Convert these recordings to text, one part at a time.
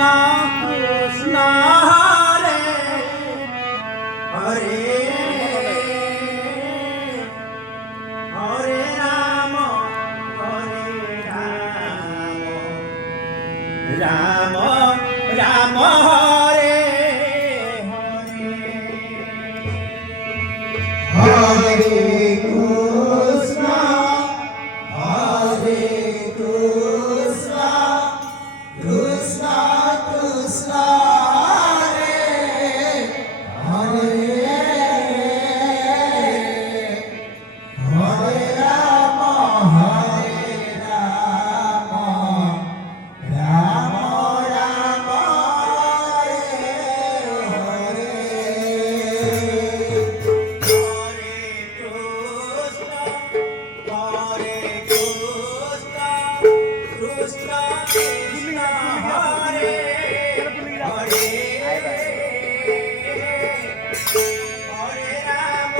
Krishna Hare Hare Hare Ram Ram Ram Hare Hare Hare Krishna Krishna Krishna Hare Hare Hare Ram Ram Ram Hare Hare Krishna Krishna Hare Hare Hare Ram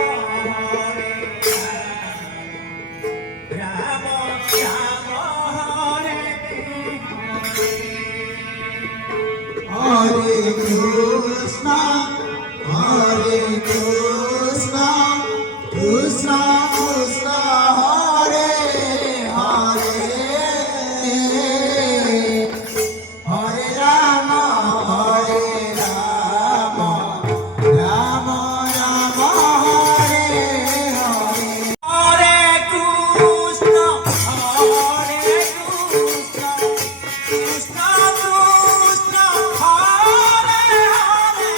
Ram Ram Hare Hare Krishna Krishna Krishna Hare Hare Hare Ram Ram Ram Hare Hare Hare Krishna Krishna Krishna Hare Hare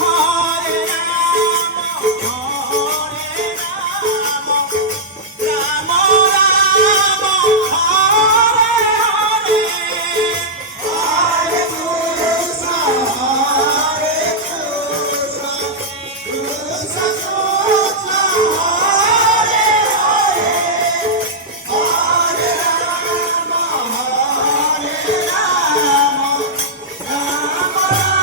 Hare Ram Ram Ram Hare Hare Hare Krishna Krishna Krishna Hare Hare Hare Ram Ram Hare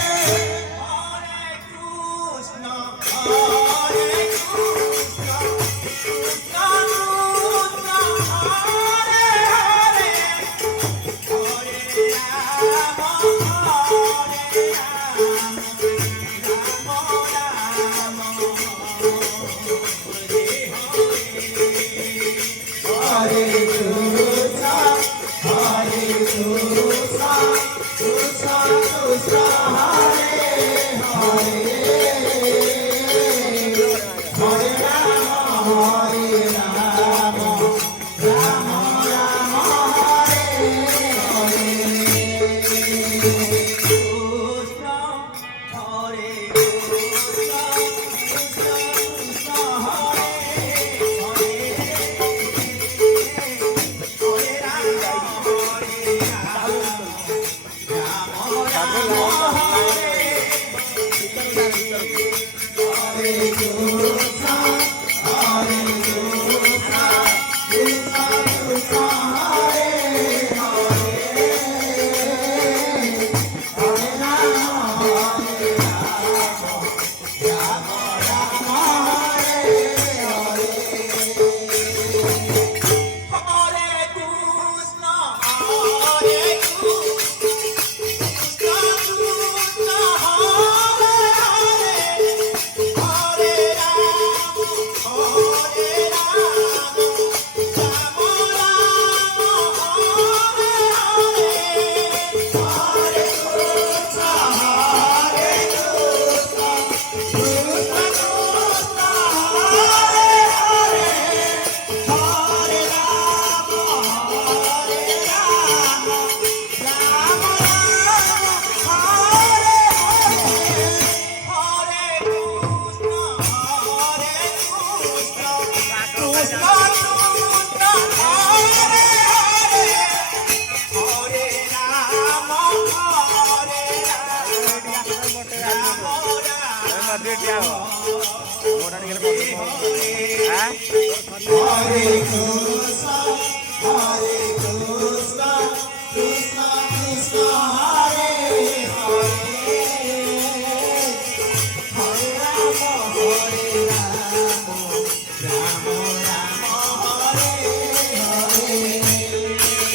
Krishna Hare Krishna Krishna Krishna Hare Hare Hare Ram Hare Krishna Krishna Krishna Hare Hare Hare Ram Ram Ram Hare Hare Krishna Hare Krishna Krishna Hare Hare Hare Ram Hare Krishna, Krishna Krishna, Hare Hare, Hare Rama, Rama Rama, Hare Hare.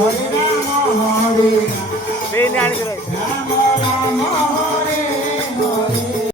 Hare Rama, Hare Rama.